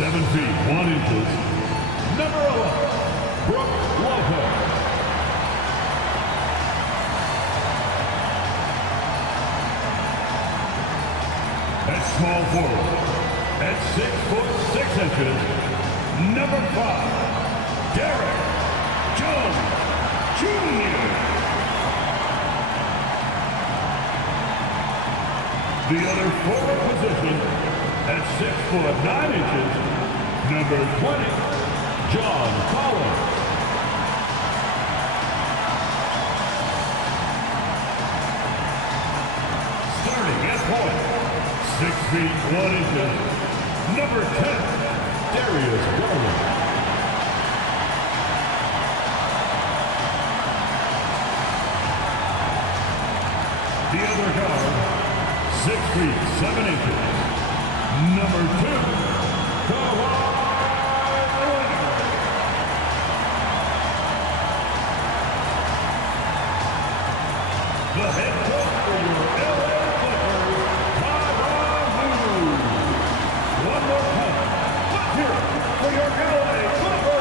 7 feet 1 inches, number 11, Brook Lopez. At small forward, at 6 foot 6 inches, number 5, Derek Jones Jr. The other forward position, at 6 foot 9 inches, number 20, John Collins. Starting at point, 6 feet 1 inches, number 10, Darius Garland. The other guard, 6 feet 7 inches, number 2, Kawhi Leonard. The head coach for your LA Clippers, Tyronn Lue. One more time, let's hear it for your LA Clippers.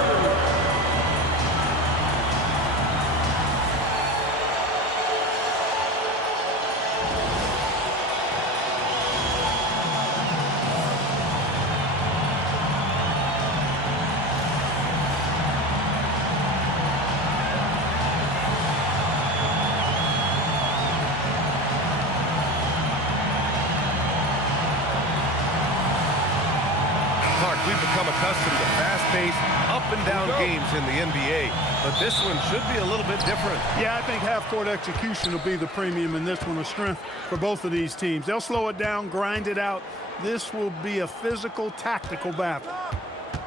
We've become accustomed to fast-paced, up-and-down games in the NBA, but this one should be a little bit different. Yeah, I think half-court execution will be the premium in this one, a strength for both of these teams. They'll slow it down, grind it out. This will be a physical, tactical battle.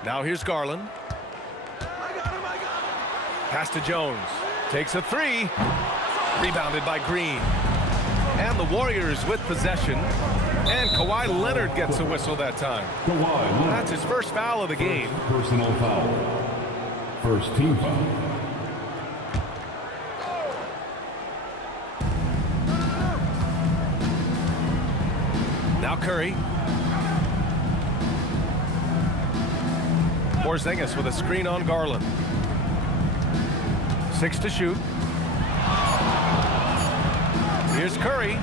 Now here's Garland. Pass to Jones. Takes a three. Rebounded by Green. And the Warriors with possession. And Kawhi Leonard gets a whistle that time. Kawhi Leonard. That's his first foul of the game. Personal foul. First team foul. Now Curry. Porzingis with a screen on Garland. 6 to shoot. Here's Curry,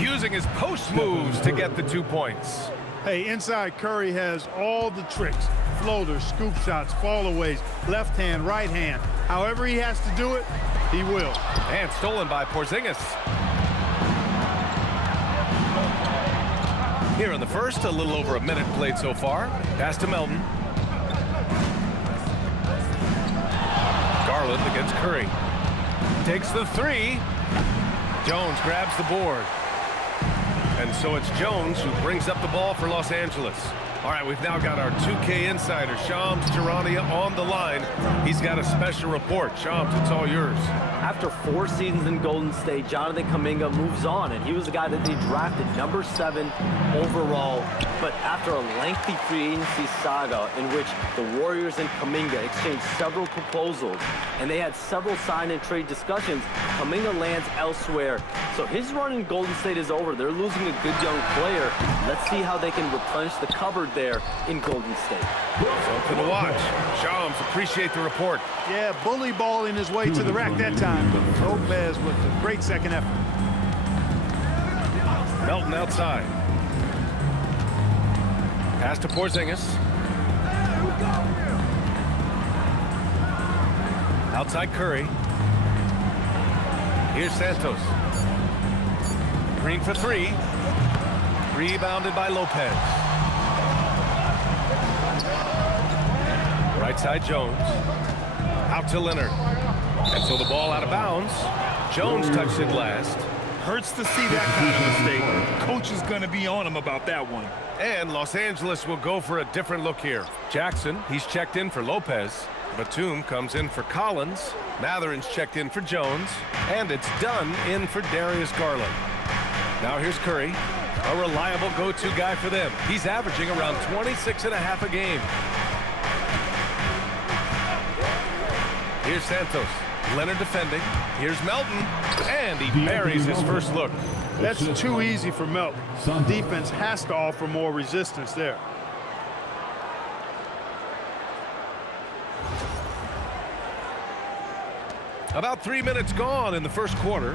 using his post moves to get the 2 points. Hey, inside Curry has all the tricks. Floaters, scoop shots, fallaways, left hand, right hand. However he has to do it, he will. And stolen by Porzingis. Here in the first, a little over a minute played so far. Pass to Melton. Garland against Curry. Takes the three. Jones grabs the board. And so it's Jones who brings up the ball for Los Angeles. All right, we've now got our 2K insider, Shams Charania, on the line. He's got a special report. Shams, it's all yours. After 4 seasons in Golden State, Jonathan Kuminga moves on, and he was the guy that they drafted number 7 overall. But after a lengthy free agency saga in which the Warriors and Kuminga exchanged several proposals, and they had several sign and trade discussions, Kuminga lands elsewhere. So his run in Golden State is over. They're losing a good young player. Let's see how they can replenish the cupboard there in Golden State. Something to watch. Shams, appreciate the report. Yeah, bully balling his way to the rack that time. Lopez with a great second effort. Melton outside. Pass to Porzingis. Outside Curry. Here's Santos. Green for three. Rebounded by Lopez. Right side Jones. Out to Leonard. And so the ball out of bounds. Jones touched it last. Hurts to see that kind of mistake. Coach is going to be on him about that one. And Los Angeles will go for a different look here. Jackson, he's checked in for Lopez. Batum comes in for Collins. Mathurin's checked in for Jones. And it's done in for Darius Garland. Now here's Curry, a reliable go-to guy for them. He's averaging around 26.5 a game. Here's Santos. Leonard defending. Here's Melton. And he buries his first look. That's too easy for Melton. Defense has to offer more resistance there. About 3 minutes gone in the first quarter.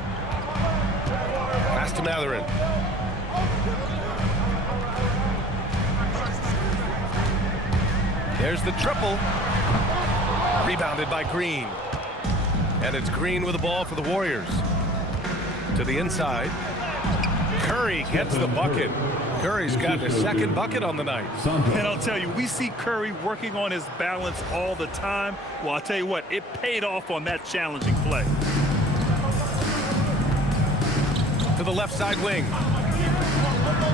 Pass to Matherin. There's the triple. Rebounded by Green. And it's Green with the ball for the Warriors. To the inside. Curry gets the bucket. Curry's got his second bucket on the night. And I'll tell you, we see Curry working on his balance all the time. Well, I'll tell you what, it paid off on that challenging play. To the left side wing.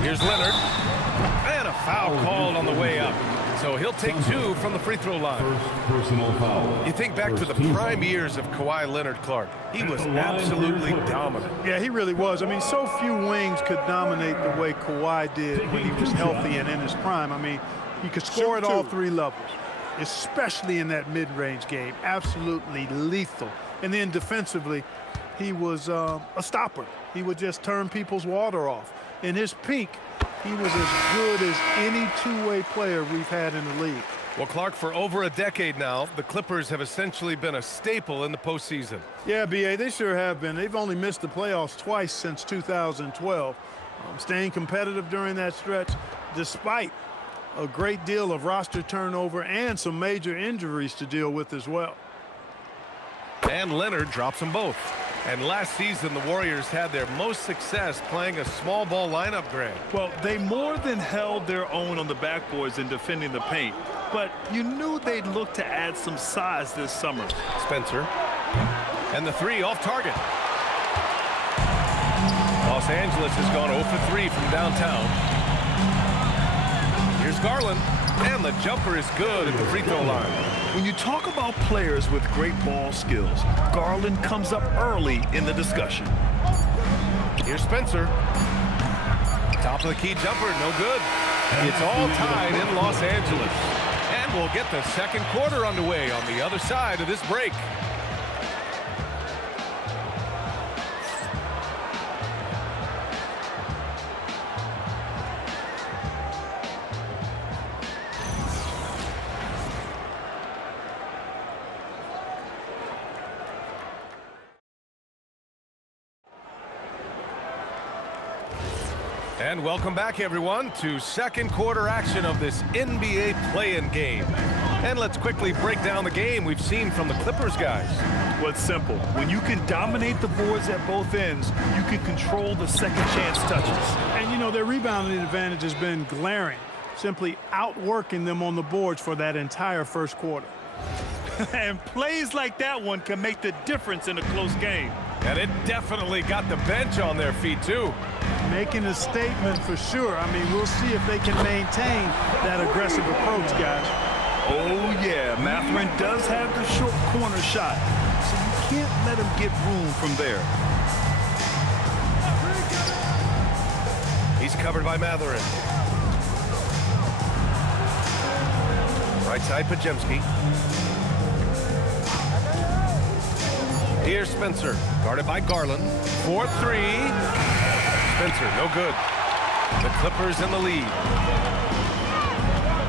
Here's Leonard. And a foul called on the way up. So he'll take 2 from the free throw line. First personal foul. You think back to the prime years of Kawhi Leonard, Clark. He was absolutely dominant. Yeah, he really was. I mean, so few wings could dominate the way Kawhi did when he was healthy and in his prime. I mean, he could score at all 3 levels, especially in that mid-range game. Absolutely lethal. And then defensively, he was a stopper. He would just turn people's water off. In his peak, he was as good as any two-way player we've had in the league. Well, Clark, for over a decade now, the Clippers have essentially been a staple in the postseason. Yeah, B.A., they sure have been. They've only missed the playoffs twice since 2012. Staying competitive during that stretch, despite a great deal of roster turnover and some major injuries to deal with as well. And Leonard drops them both. And last season, the Warriors had their most success playing a small ball lineup, Grant. Well, they more than held their own on the backboards in defending the paint. But you knew they'd look to add some size this summer. Spencer. And the 3 off target. Los Angeles has gone 0 for 3 from downtown. Here's Garland. And the jumper is good at the free throw line. When you talk about players with great ball skills, Garland comes up early in the discussion. Here's Spencer. Top of the key jumper, no good. It's all tied in Los Angeles. And we'll get the second quarter underway on the other side of this break. And welcome back, everyone, to second quarter action of this NBA play-in game. And let's quickly break down the game we've seen from the Clippers guys. Well, it's simple. When you can dominate the boards at both ends, you can control the second chance touches. And, you know, their rebounding advantage has been glaring, simply outworking them on the boards for that entire first quarter. And plays like that one can make the difference in a close game. And it definitely got the bench on their feet, too. Making a statement for sure. I mean, we'll see if they can maintain that aggressive approach, guys. Oh, yeah. Matherin does have the short corner shot, so you can't let him get room from there. He's covered by Matherin. Right side, Podziemski. Here's Spencer, guarded by Garland. 4-3. Spencer, no good. The Clippers in the lead.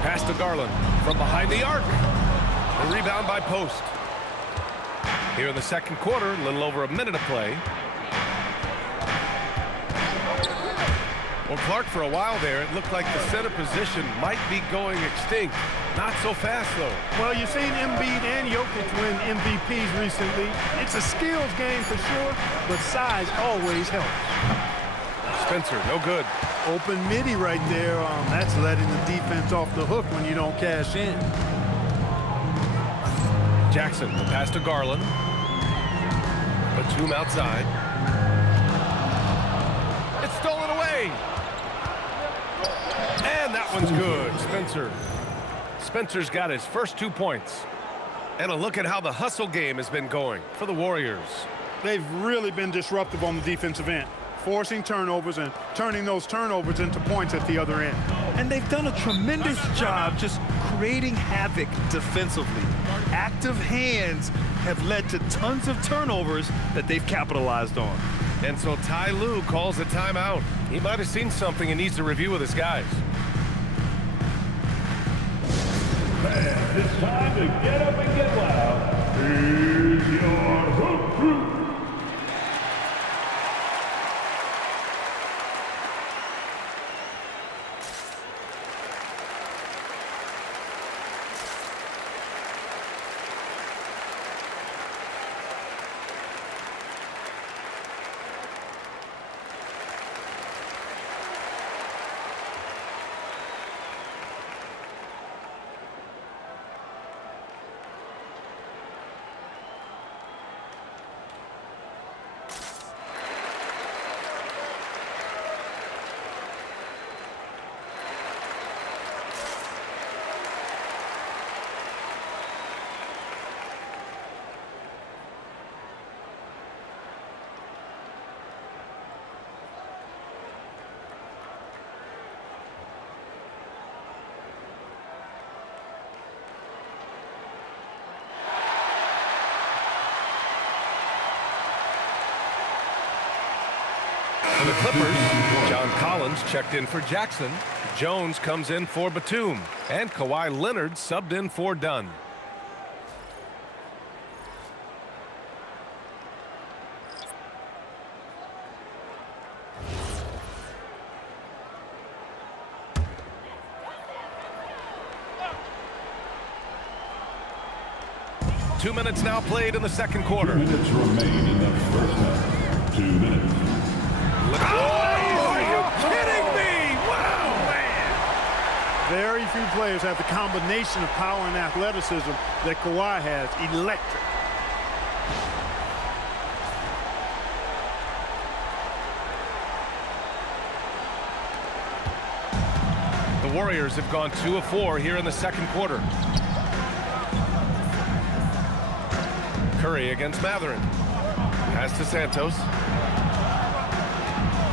Pass to Garland from behind the arc. The rebound by Post. Here in the second quarter, a little over a minute of play. Well, Clark, for a while there, it looked like the center position might be going extinct. Not so fast, though. Well, you've seen Embiid and Jokic win MVPs recently. It's a skills game for sure, but size always helps. Spencer, no good. Open midi right there. That's letting the defense off the hook when you don't cash in. Jackson, the pass to Garland. Batum outside. It's stolen away. And that one's good. Spencer's got his first 2 points. And a look at how the hustle game has been going for the Warriors. They've really been disruptive on the defensive end, forcing turnovers and turning those turnovers into points at the other end. And they've done a tremendous job just creating havoc defensively. Active hands have led to tons of turnovers that they've capitalized on. And so Ty Lue calls a timeout. He might have seen something and needs to review with his guys. And it's time to get up and get loud. Here's your hoop For the Clippers, John Collins checked in for Jackson. Jones comes in for Batum. And Kawhi Leonard subbed in for Dunn. Two minutes now played in the second quarter. 2 minutes remain in the first half. 2 minutes. Oh, are you kidding me? Wow, man. Very few players have the combination of power and athleticism that Kawhi has. Electric. The Warriors have gone 2 of 4 here in the second quarter. Curry against Mathurin. Pass to Santos.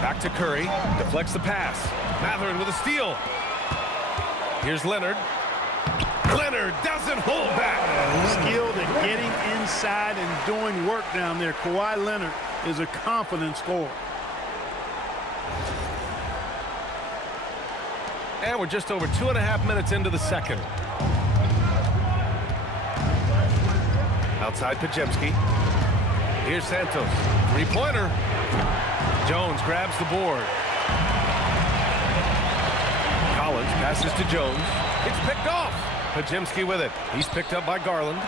Back to Curry. Deflects the pass. Mathurin with a steal. Here's Leonard. Leonard doesn't hold back. Skilled at getting inside and doing work down there. Kawhi Leonard is a confident scorer. And we're just over 2.5 minutes into the second. Outside Podziemski. Here's Santos. Three-pointer. Jones grabs the board. Collins passes to Jones. It's picked off. Podziemski with it. He's picked up by Garland.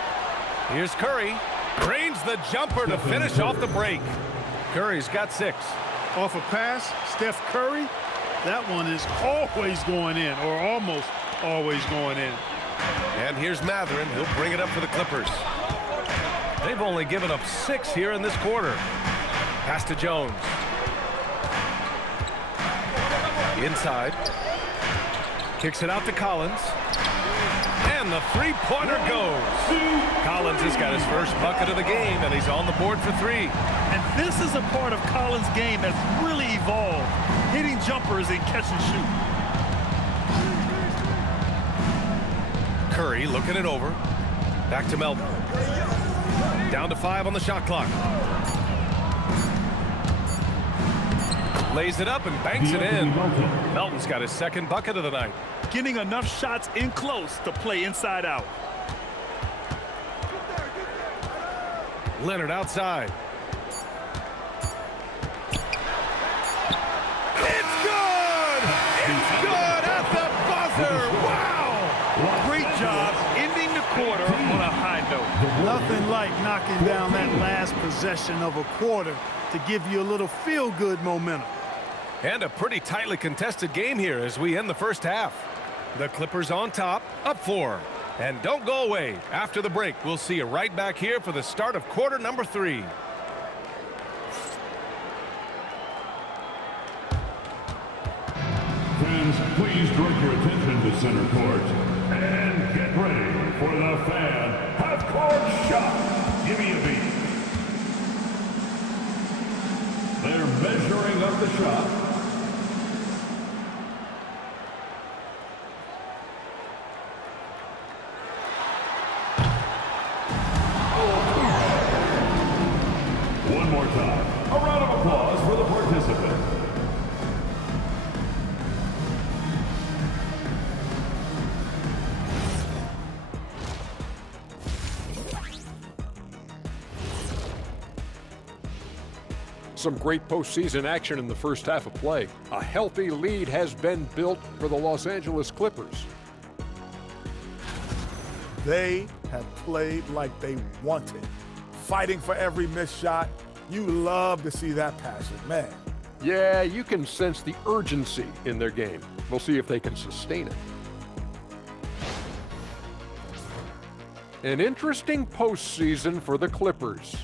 Here's Curry. Drains the jumper to finish off the break. Curry's got 6. Off a pass, Steph Curry, that one is always going in, or almost always going in. And here's Mathurin. He'll bring it up for the Clippers. They've only given up 6 here in this quarter. Pass to Jones. Inside. Kicks it out to Collins. And the three-pointer goes. Collins has got his first bucket of the game, and he's on the board for 3. And this is a part of Collins' game that's really evolved, hitting jumpers and catch and shoot. Curry looking it over. Back to Melton. Down to 5 on the shot clock. Lays it up and banks it in. Melton's got his second bucket of the night. Getting enough shots in close to play inside out. Leonard outside. It's good! It's good at the buzzer! Wow! Great job ending the quarter on a high note. Nothing like knocking down that last possession of a quarter to give you a little feel-good momentum. And a pretty tightly contested game here as we end the first half. The Clippers on top, up 4. And don't go away. After the break, we'll see you right back here for the start of quarter number 3. Fans, please direct your attention to center court. And get ready for the fan half-court shot. Give me a beat. They're measuring up the shot. One more time. A round of applause for the participants. Some great postseason action in the first half of play. A healthy lead has been built for the Los Angeles Clippers. They have played like they wanted, fighting for every missed shot. You love to see that passion, man. Yeah, you can sense the urgency in their game. We'll see if they can sustain it. An interesting postseason for the Clippers.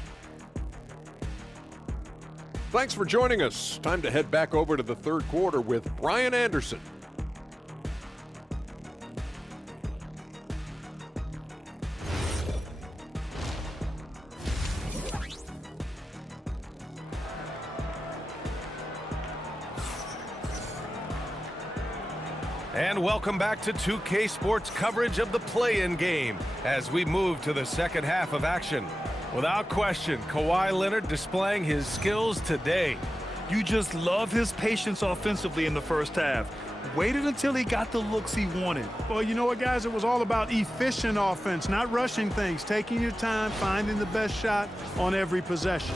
Thanks for joining us. Time to head back over to the third quarter with Brian Anderson. And welcome back to 2K Sports coverage of the play-in game as we move to the second half of action. Without question, Kawhi Leonard displaying his skills today. You just love his patience offensively in the first half. Waited until he got the looks he wanted. Well, you know what, guys? It was all about efficient offense, not rushing things, taking your time, finding the best shot on every possession.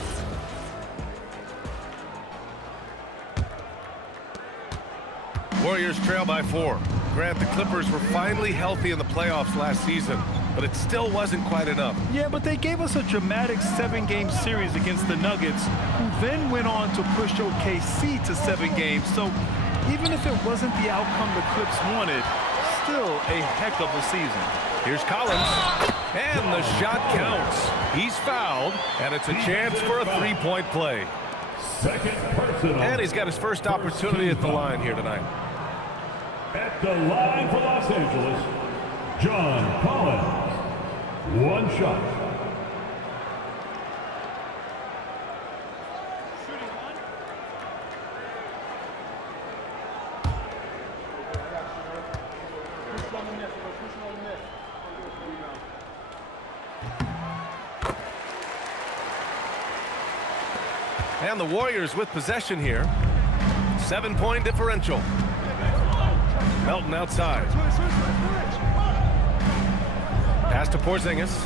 Warriors trail by 4. Grant, the Clippers were finally healthy in the playoffs last season, but it still wasn't quite enough. Yeah, but they gave us a dramatic 7-game series against the Nuggets, who then went on to push OKC to 7 games. So even if it wasn't the outcome the Clips wanted, still a heck of a season. Here's Collins, and the shot counts. He's fouled, and it's a chance for a three-point play. Second personal. And he's got his first opportunity at the line here tonight. At the line for Los Angeles, John Collins. One shot. And the Warriors with possession here. 7-point differential. Melton outside. Pass to Porzingis.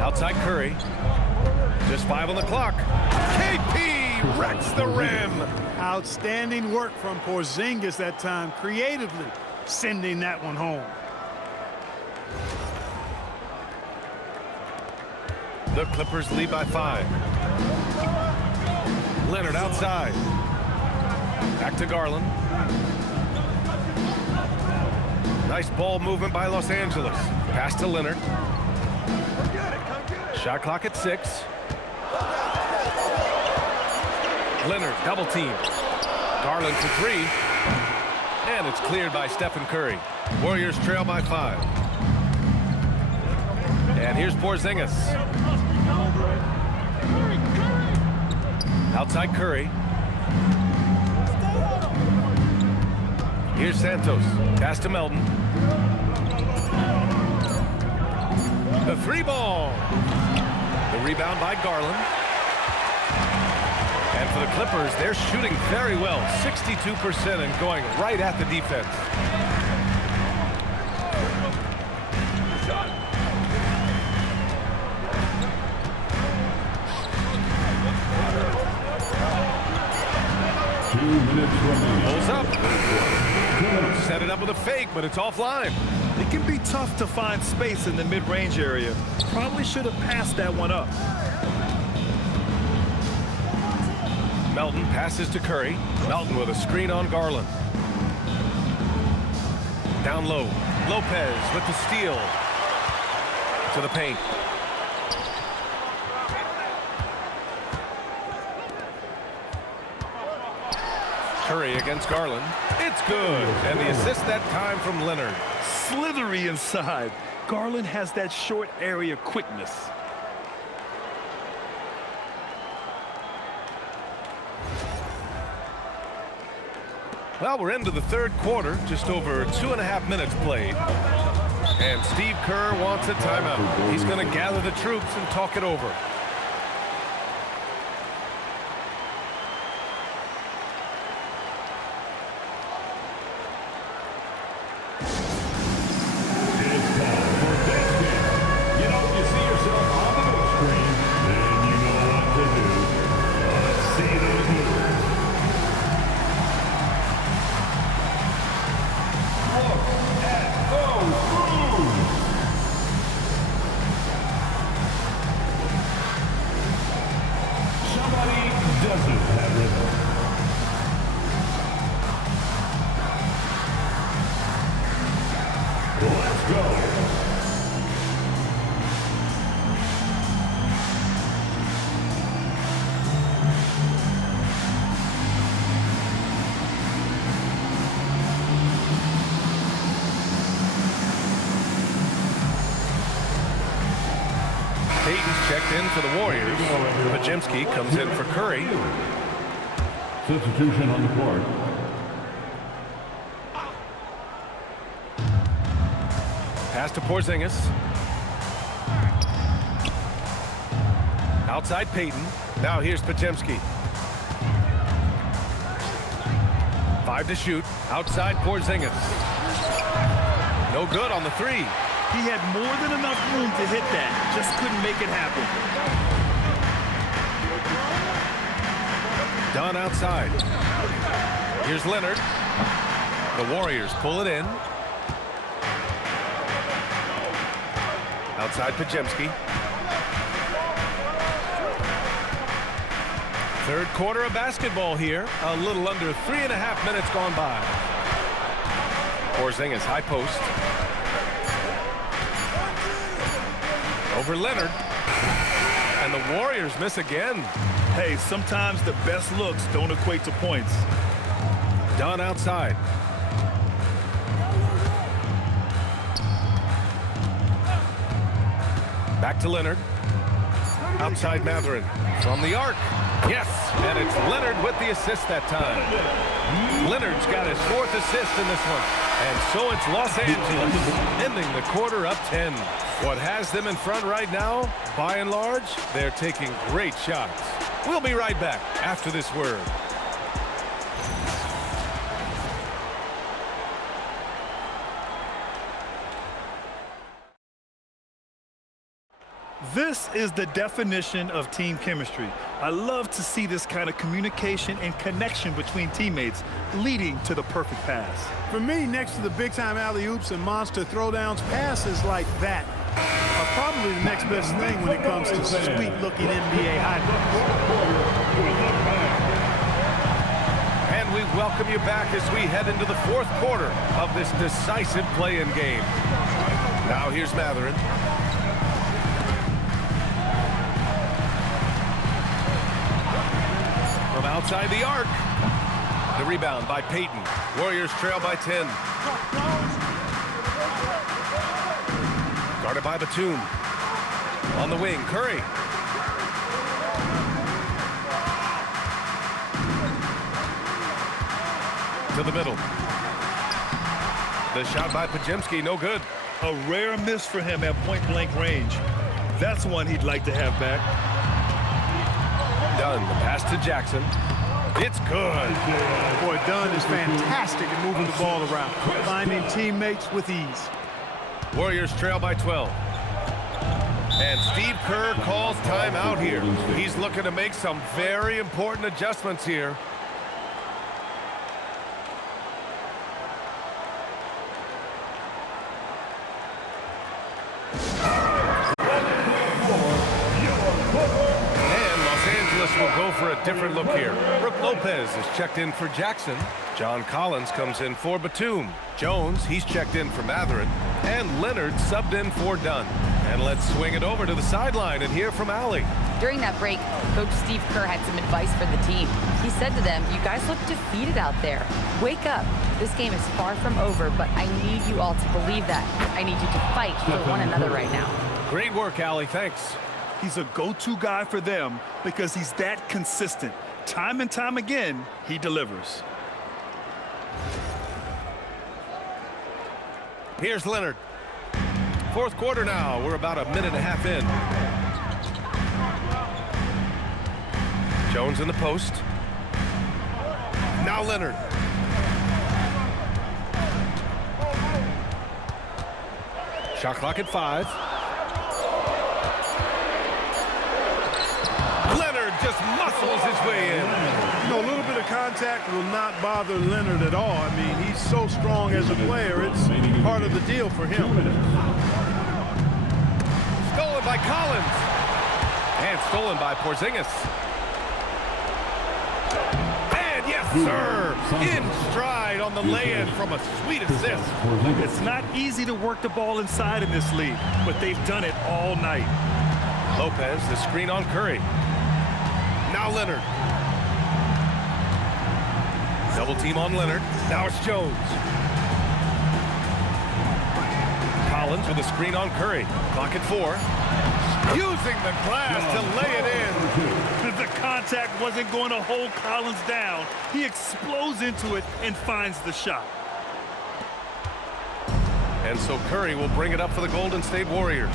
Outside Curry. Just 5 on the clock. KP wrecks the rim. Outstanding work from Porzingis that time, creatively sending that one home. The Clippers lead by 5. Leonard outside. Back to Garland. Nice ball movement by Los Angeles. Pass to Leonard. Shot clock at 6. Leonard double team. Garland to 3. And it's cleared by Stephen Curry. Warriors trail by 5. And here's Porzingis. Outside Curry. Here's Santos. Pass to Melton. The 3-ball. The rebound by Garland. And for the Clippers, they're shooting very well. 62% and going right at the defense. Pulls up. Set it up with a fake, but it's offline. It can be tough to find space in the mid-range area. Probably should have passed that one up. Melton passes to Curry. Melton with a screen on Garland. Down low. Lopez with the steal. To the paint. Curry against Garland. It's good. And the assist that time from Leonard. Slithery inside. Garland has that short area quickness. Well, we're into the third quarter. Just over 2.5 minutes played. And Steve Kerr wants a timeout. He's going to gather the troops and talk it over. It's time for this game. You know, you see yourself on the big screen, checked in for the Warriors. Podziemski comes in for Curry. Substitution on the court. Pass to Porzingis. Outside Payton. Now here's Podziemski. 5 to shoot. Outside Porzingis. No good on the three. He had more than enough room to hit that. Just couldn't make it happen. Dunn outside. Here's Leonard. The Warriors pull it in. Outside Podziemski. Third quarter of basketball here. A little under 3.5 minutes gone by. Porzingis high post. Over Leonard. And the Warriors miss again. Hey, sometimes the best looks don't equate to points. Dunn outside. Back to Leonard. Outside Mathurin. From the arc. Yes, and it's Leonard with the assist that time. Leonard's got his 4th assist in this one. And so it's Los Angeles, ending the quarter up 10. What has them in front right now, by and large, they're taking great shots. We'll be right back after this word. This is the definition of team chemistry. I love to see this kind of communication and connection between teammates leading to the perfect pass. For me, next to the big-time alley-oops and monster throwdowns, passes like that are probably the next best thing when it comes to sweet-looking NBA highlights. And we welcome you back as we head into the 4th quarter of this decisive play-in game. Now here's Mathurin. From outside the arc. The rebound by Payton. Warriors trail by 10. Guarded by Batum. On the wing, Curry. To the middle. The shot by Podziemski, no good. A rare miss for him at point-blank range. That's one he'd like to have back. Dunn, the pass to Jackson. It's good. Boy, Dunn is fantastic at moving the ball around, finding teammates with ease. Warriors trail by 12. And Steve Kerr calls timeout here. He's looking to make some very important adjustments here. Will go for a different look here. Brook Lopez is checked in for Jackson. John Collins comes in for Batum. Jones, he's checked in for Mathurin. And Leonard subbed in for Dunn. And let's swing it over to the sideline and hear from Allie. During that break, Coach Steve Kerr had some advice for the team. He said to them, "You guys look defeated out there. Wake up. This game is far from over, but I need you all to believe that. I need you to fight for one another right now." Great work, Allie. Thanks. He's a go-to guy for them because he's that consistent. Time and time again, he delivers. Here's Leonard. 4th quarter now. We're about a minute and a half in. Jones in the post. Now Leonard. Shot clock at 5. Leonard just muscles his way in. You know, a little bit of contact will not bother Leonard at all. I mean, he's so strong as a player. It's part of the deal for him. Stolen by Collins. And stolen by Porzingis. And yes, sir, in stride on the lay-in from a sweet assist. It's not easy to work the ball inside in this league, but they've done it all night. Lopez, the screen on Curry. Now Leonard. Double team on Leonard. Now it's Jones. Collins with a screen on Curry. Clock at 4. using the glass to lay it in. The contact wasn't going to hold Collins down. He explodes into it and finds the shot. And so Curry will bring it up for the Golden State Warriors.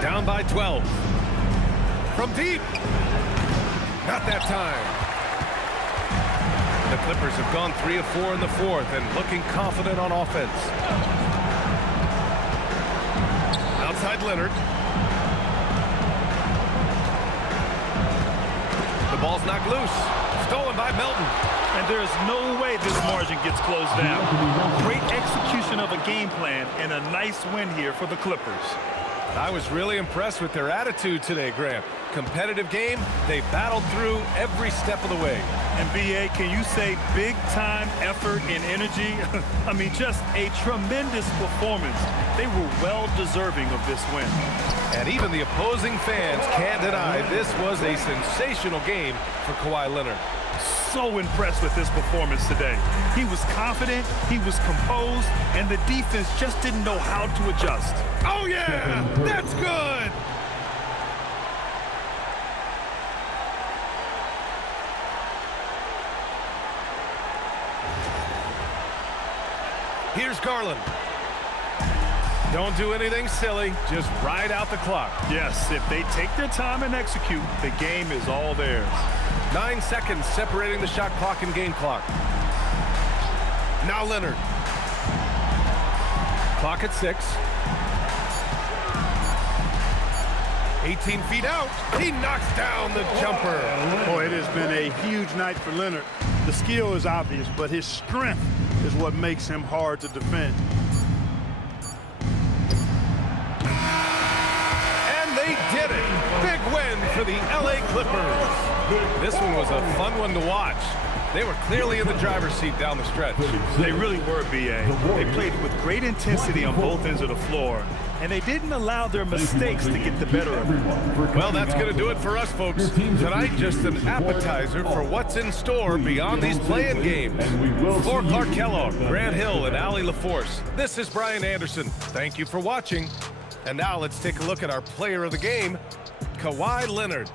Down by 12. From deep. Not that time. The Clippers have gone 3 of 4 in the fourth and looking confident on offense. Outside Leonard. The ball's knocked loose. Stolen by Melton. And there's no way this margin gets closed down. Great execution of a game plan and a nice win here for the Clippers. I was really impressed with their attitude today, Grant. Competitive game, they battled through every step of the way. And B.A., can you say big-time effort and energy? I mean, just a tremendous performance. They were well-deserving of this win. And even the opposing fans can't deny this was a sensational game for Kawhi Leonard. So impressed with his performance today. He was confident, he was composed, and the defense just didn't know how to adjust. Oh, yeah! That's good! Here's Garland. Don't do anything silly. Just ride out the clock. Yes, if they take their time and execute, the game is all theirs. 9 seconds separating the shot clock and game clock. Now Leonard. Clock at 6. 18 feet out. He knocks down the jumper. Boy, it has been a huge night for Leonard. The skill is obvious, but his strength is what makes him hard to defend. And they did it. Big win for the LA Clippers. This one was a fun one to watch. They were clearly in the driver's seat down the stretch. They really were, B.A. They played with great intensity on both ends of the floor, and they didn't allow their mistakes to get the better of them. Well, that's going to do it for us, folks. Tonight, just an appetizer for what's in store beyond these play-in games. For Clark Kellogg, Grant Hill, and Allie LaForce, this is Brian Anderson. Thank you for watching. And now let's take a look at our player of the game, Kawhi Leonard.